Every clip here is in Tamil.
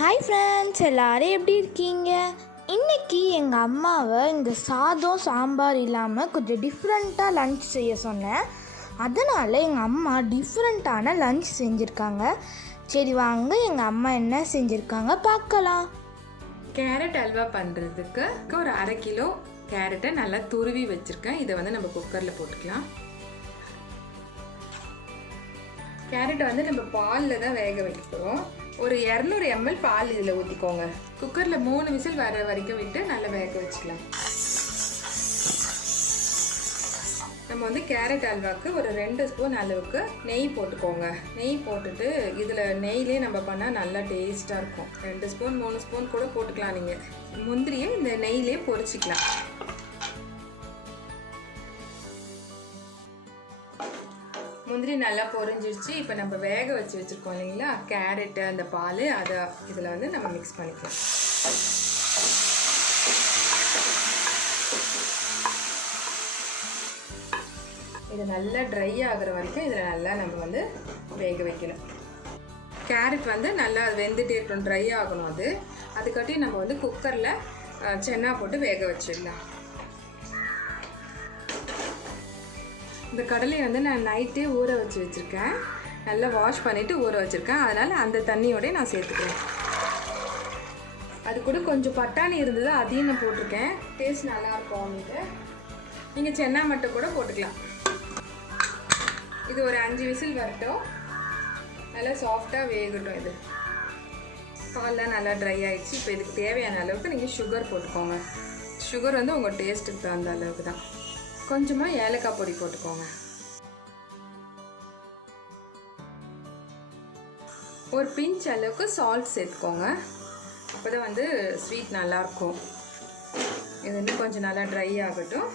ஹாய் ஃப்ரெண்ட்ஸ், எல்லோரும் எப்படி இருக்கீங்க? இன்றைக்கி எங்கள் அம்மாவை இந்த சாதம் சாம்பார் இல்லாமல் கொஞ்சம் டிஃப்ரெண்ட்டாக லன்ச் செய்ய சொன்னேன். அதனால் எங்கள் அம்மா டிஃப்ரெண்ட்டான லன்ச் செஞ்சுருக்காங்க. சரி வாங்க எங்கள் அம்மா என்ன செஞ்சுருக்காங்க பார்க்கலாம். கேரட் அல்வா பண்ணுறதுக்கு ஒரு 1/2 கிலோ கேரட்டை நல்லா துருவி வச்சுருக்கேன். இதை வந்து நம்ம குக்கரில் போட்டுக்கலாம். கேரட்டை நம்ம பாலில் தான் வேக வைக்க போகிறோம். ஒரு 200 ml பால் இதில் ஊற்றிக்கோங்க. குக்கரில் 3 விசில் வர வரைக்கும் விட்டு நல்லா வேக வச்சுக்கலாம். நம்ம கேரட் அல்வாவுக்கு ஒரு 2 ஸ்பூன் அளவுக்கு நெய் போட்டுக்கோங்க. நெய் போட்டுட்டு இதில் நெய்லேயே நம்ம பண்ணால் நல்லா டேஸ்ட்டாக இருக்கும். 2 ஸ்பூன் 3 ஸ்பூன் கூட போட்டுக்கலாம். நீங்கள் முந்திரியை இந்த நெய்லேயே பொரிச்சிக்கலாம். முந்திரி நல்லா பொரிஞ்சிருச்சு. இப்போ நம்ம வேக வச்சுருக்கோம் இல்லைங்களா கேரட்டு, அந்த பால், அதை இதில் நம்ம மிக்ஸ் பண்ணிக்கலாம். இது நல்லா ட்ரை ஆகிற வரைக்கும் இதில் நல்லா நம்ம வேக வைக்கணும். கேரட் நல்லா வெந்துட்டே இருக்கணும், ட்ரை ஆகணும். அதுக்காட்டி நம்ம குக்கரில் சென்னா போட்டு வேக வச்சிடலாம். இந்த கடலையை நான் நைட்டே ஊற வச்சுருக்கேன். நல்லா வாஷ் பண்ணிவிட்டு ஊற வச்சுருக்கேன். அதனால் அந்த தண்ணியோடய நான் சேர்த்துக்கிறேன். அது கூட கொஞ்சம் பட்டாணி இருந்தது, அதையும் நான் போட்டிருக்கேன். டேஸ்ட் நல்லாயிருக்கும். நீங்கள் சென்னா மட்டும் கூட போட்டுக்கலாம். இது ஒரு 5 விசில் வரட்டும். நல்லா சாஃப்டாக வேகட்டும். இது பால்லாம் நல்லா ட்ரை ஆகிடுச்சு. இப்போ இதுக்கு தேவையான அளவுக்கு நீங்கள் சுகர் போட்டுக்கோங்க. சுகர் உங்கள் டேஸ்ட்டுக்கு தகுந்த அளவுக்கு தான். கொஞ்சமாக ஏலக்காய் பொடி போட்டுக்கோங்க. ஒரு பிஞ்ச் அளவுக்கு சால்ட் சேர்த்துக்கோங்க. அப்போ தான் ஸ்வீட் நல்லாயிருக்கும். இது கொஞ்சம் நல்லா ட்ரை ஆகட்டும்.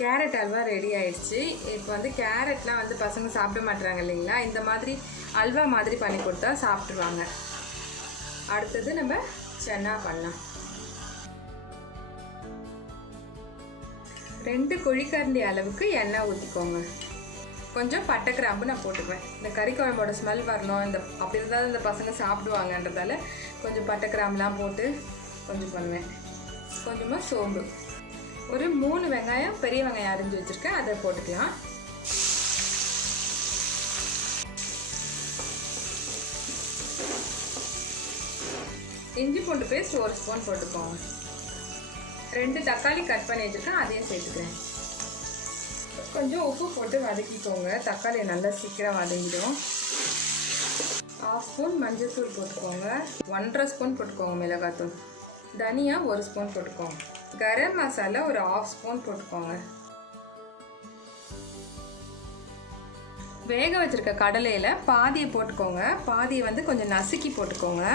கேரட் அல்வா ரெடி ஆயிடுச்சு. இப்போ கேரட்லாம் பசங்க சாப்பிட மாட்டுறாங்க இல்லைங்களா, இந்த மாதிரி அல்வா மாதிரி பண்ணி கொடுத்தா சாப்பிட்ருவாங்க. அடுத்தது நம்ம சென்னா பண்ணலாம். 2 குழிக்கரண்டி அளவுக்கு எண்ணெய் ஊற்றிக்கோங்க. கொஞ்சம் பட்டை கிராம்பு நான் போட்டுக்குவேன். இந்த கறி குழம்போட ஸ்மெல் வரணும், அப்படி இருந்தாலும் இந்த பசங்க சாப்பிடுவாங்கன்றதால கொஞ்சம் பட்டை கிராம்புலாம் போட்டு கொஞ்சம் பண்ணுவேன். கொஞ்சமாக சோம்பு, ஒரு 3 வெங்காயம், பெரிய வெங்காயம் அரிஞ்சு வச்சுருக்கேன், அதை போட்டுக்கலாம். இஞ்சி பூண்டு பேஸ்ட் 1 ஸ்பூன் போட்டுக்கோங்க. 2 தக்காளி கட் பண்ணி வச்சுருக்கேன், அதையும் சேர்த்துக்கிறேன். கொஞ்சம் உப்பு போட்டு வதக்கிக்கோங்க. தக்காளி நல்லா சீக்கிரம் வதங்கிடும். 1/2 ஸ்பூன் மஞ்சள் தூள் போட்டுக்கோங்க. 1.5 ஸ்பூன் போட்டுக்கோங்க மிளகாத்தூள். தனியா 1 ஸ்பூன் போட்டுக்கோங்க. கரம் மசாலா ஒரு 1/2 ஸ்பூன் போட்டுக்கோங்க. வேக வச்சுருக்க கடலையில் பாதியை போட்டுக்கோங்க. பாதியை கொஞ்சம் நசுக்கி போட்டுக்கோங்க.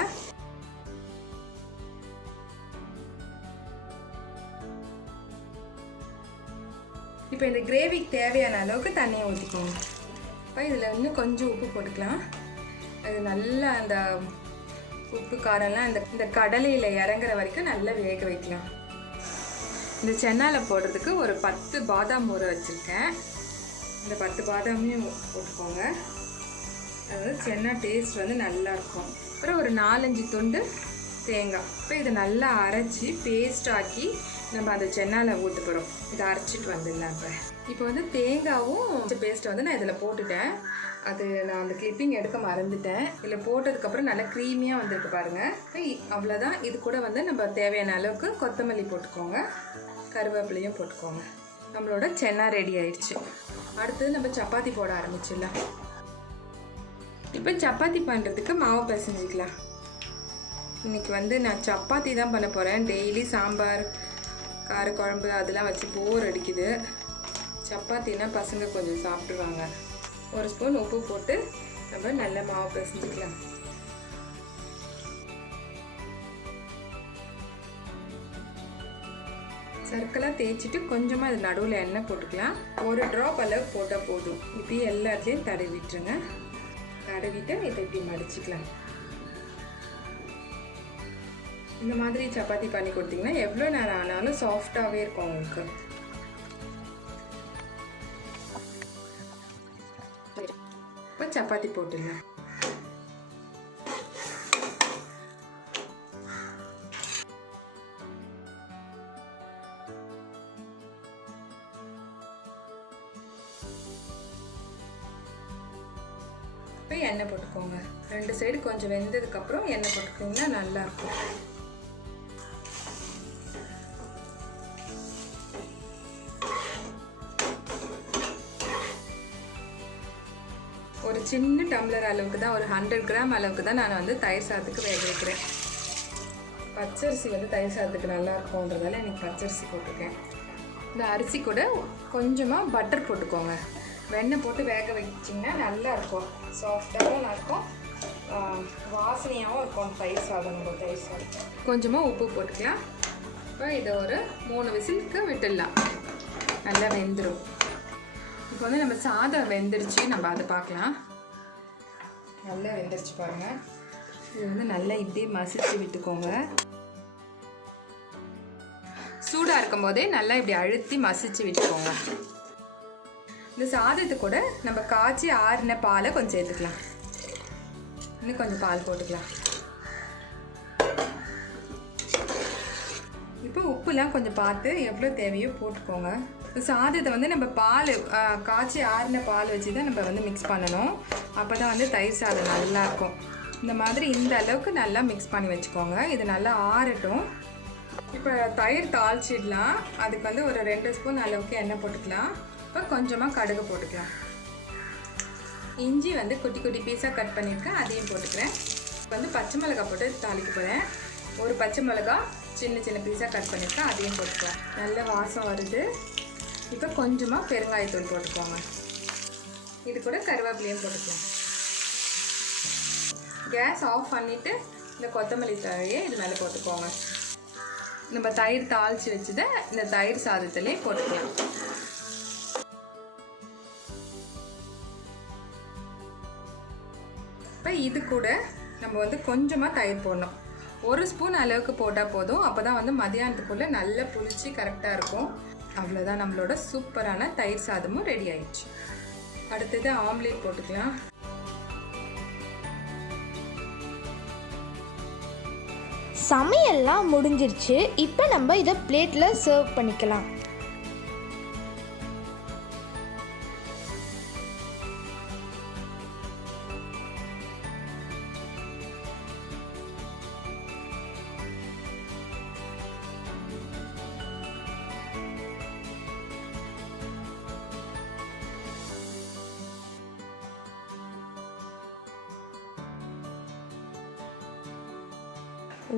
இப்போ இந்த கிரேவிக்கு தேவையான அளவுக்கு தண்ணியை ஊற்றிக்கோங்க. இப்போ இதில் இன்னும் கொஞ்சம் உப்பு போட்டுக்கலாம். அது நல்லா அந்த உப்பு காரம்லாம் இந்த கடலையில் இறங்குற வரைக்கும் நல்லா வேக வைக்கலாம். இந்த சென்னாவில் போடுறதுக்கு ஒரு 10 பாதாம் ஊற வச்சுருக்கேன். இந்த 10 பாதாமையும் போட்டுக்கோங்க. சென்னா டேஸ்ட் நல்லாயிருக்கும். அப்புறம் ஒரு 4-5 துண்டு தேங்காய். இப்போ இதை நல்லா அரைச்சி பேஸ்ட் ஆக்கி நம்ம அந்த சென்னாவில் ஊற்ற போகிறோம். இதை அரைச்சிட்டு வந்துடலாம். இப்போ தேங்காவும் பேஸ்ட்டை நான் இதில் போட்டுட்டேன். அது நான் அந்த கிளிப்பிங் எடுக்க மறந்துட்டேன். இதில் போட்டதுக்கப்புறம் நல்லா க்ரீமியாக வந்திருக்கு பாருங்கள். அவ்வளோதான். இது கூட நம்ம தேவையான அளவுக்கு கொத்தமல்லி போட்டுக்கோங்க, கருவேப்பிலையும் போட்டுக்கோங்க. நம்மளோட சென்னா ரெடி ஆயிடுச்சு. அடுத்தது நம்ம சப்பாத்தி போட ஆரம்பிச்சிடலாம். இப்போ சப்பாத்தி பண்ணுறதுக்கு மாவு பிசைஞ்சிக்கலாம். இன்றைக்கி நான் சப்பாத்தி தான் பண்ண போகிறேன். டெய்லி சாம்பார், காரக்குழம்பு அதெல்லாம் வச்சு போர் அடிக்குது. சப்பாத்தினா பசங்க கொஞ்சம் சாப்பிட்ருவாங்க. 1 ஸ்பூன் உப்பு போட்டு நம்ம நல்ல மாவு பிசைஞ்சிக்கலாம். சர்க்கெல்லாம் தேய்ச்சிட்டு கொஞ்சமாக அது நடுவில் எண்ணெய் போட்டுக்கலாம். 1 ட்ராப் அளவு போட்டால் போதும். இப்படி எல்லாத்துலேயும் தடவிட்டுருங்க. தடவிட்டு இதை இப்படி மடிச்சுக்கலாம். இந்த மாதிரி சப்பாத்தி பண்ணி கொடுத்தீங்கன்னா எவ்வளோ நேரம் ஆனாலும் சாஃப்டாகவே இருக்கும் உங்களுக்கு. இப்போ சப்பாத்தி போட்டுடலாம். இப்போ எண்ணெய் போட்டுக்கோங்க. 2 சைடு கொஞ்சம் வெந்ததுக்கப்புறம் எண்ணெய் போட்டுக்கிட்டிங்கன்னா நல்லாயிருக்கும். ஒரு சின்ன டம்ளர் அளவுக்கு தான், ஒரு 100 கிராம் அளவுக்கு தான் நான் வந்து தயிர் சாதத்துக்கு வேக வைக்கிறேன். பச்சரிசி வந்து தயிர் சாதத்துக்கு நல்லா இருக்கும்ன்றதால எனக்கு பச்சரிசி போட்டிருக்கேன். இந்த அரிசி கூட கொஞ்சமாக பட்டர் போட்டுக்கோங்க. வெண்ணெய் போட்டு வேக வச்சிங்கன்னா நல்லாயிருக்கும், சாஃப்டாகவும் நல்லாயிருக்கும், வாசனையாகவும் இருக்கும் தயிர் சாதம். நம்ம தயிர் சாதம் கொஞ்சமாக உப்பு போட்டுக்கலாம். இப்போ இதை ஒரு 3 விசிலுக்கு விட்டுடலாம், நல்லா வெந்துடும். இப்போ வந்து நம்ம சாதம் வெந்துருச்சு, நம்ம அதை பார்க்கலாம். நல்லா வெந்துருச்சு பாருங்கள். இது வந்து நல்லா இப்படியே மசிச்சு விட்டுக்கோங்க. சூடாக இருக்கும் போதே நல்லா இப்படி அழுத்தி மசிச்சு விட்டுக்கோங்க. இந்த சாதத்து கூட நம்ம காய்ச்சி ஆறின பாலை கொஞ்சம் சேர்த்துக்கலாம். இன்னும் கொஞ்சம் பால் போட்டுக்கலாம். இப்போ உப்புலாம் கொஞ்சம் பார்த்து எவ்வளோ தேவையோ போட்டுக்கோங்க. சாதத்தை வந்து நம்ம பால் காய்ச்சி ஆறின பால் வச்சு தான் நம்ம வந்து மிக்ஸ் பண்ணணும். அப்போ தான் வந்து தயிர் சாதம் நல்லாயிருக்கும். இந்த மாதிரி இந்த அளவுக்கு நல்லா மிக்ஸ் பண்ணி வச்சுக்கோங்க. இது நல்லா ஆறட்டும். இப்போ தயிர் தாளிச்சிடலாம். அதுக்கு வந்து ஒரு 2 ஸ்பூன் அளவுக்கு எண்ணெய் போட்டுக்கலாம். இப்போ கொஞ்சமாக கடுகு போட்டுக்கலாம். இஞ்சி வந்து குட்டி குட்டி பீஸாக கட் பண்ணியிருக்கேன், அதையும் போட்டுக்கிறேன். இப்போ வந்து பச்சை மிளகாய் போட்டு தாளிக்க போகிறேன். ஒரு பச்சை மிளகாய் சின்ன சின்ன பீஸாக கட் பண்ணியிருக்கேன், அதையும் போட்டுக்கலாம். நல்ல வாசம் வருது. இப்போ கொஞ்சமாக பெருங்காயத்தூள் போட்டுக்கோங்க. இது கூட கருவேப்பிலையும் போட்டுக்கலாம். கேஸ் ஆஃப் பண்ணிவிட்டு இந்த கொத்தமல்லி தழையை இது மேலே போட்டுக்கோங்க. நம்ம தயிர் தாளித்து வச்சுத இந்த தயிர் சாதத்திலே போட்டுக்கலாம். இப்போ இது கூட நம்ம வந்து கொஞ்சமாக தயிர் போடணும். 1 ஸ்பூன் அளவுக்கு போட்டால் போதும். அப்போ தான் வந்து மதியானத்துக்குள்ளே நல்லா புளிச்சு கரெக்டாக இருக்கும். அவ்வளோதான், நம்மளோட சூப்பரான தயிர் சாதமும் ரெடி ஆயிடுச்சு. அடுத்தது ஆம்லேட் போட்டுக்கலாம். சமையல்லாம் முடிஞ்சிருச்சு. இப்போ நம்ம இதை பிளேட்டில் சர்வ் பண்ணிக்கலாம்.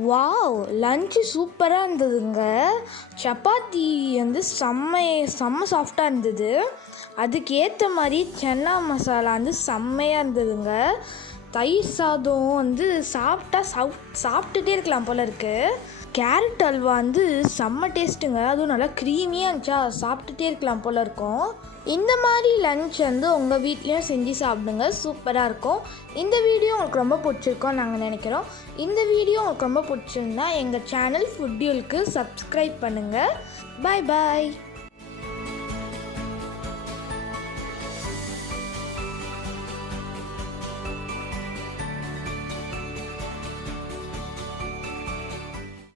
வாவ், லஞ்சு சூப்பராக இருந்ததுங்க. சப்பாத்தி வந்து செம்ம சாஃப்டாக இருந்தது. அதுக்கு ஏற்ற மாதிரி சன்னா மசாலா வந்து செம்மையாக இருந்ததுங்க. தயிர் சாதம் வந்து சாப்பிட்டுட்டே இருக்கலாம் போல் இருக்குது. கேரட் அல்வா வந்து செம்ம டேஸ்ட்டுங்க. அதுவும் நல்லா க்ரீமியாக இருந்துச்சா, சாப்பிட்டுட்டே இருக்கலாம் போல் இருக்கும். இந்த மாதிரி லன்ச் வந்து உங்கள் வீட்லேயும் செஞ்சு சாப்பிடுங்க, சூப்பராக இருக்கும். இந்த வீடியோ உங்களுக்கு ரொம்ப பிடிச்சிருக்கோன்னு நாங்கள் நினைக்கிறோம். இந்த வீடியோ உங்களுக்கு ரொம்ப பிடிச்சிருந்தா எங்கள் சேனல் ஃபுட்யூலுக்கு சப்ஸ்கிரைப் பண்ணுங்கள். பாய் பாய்.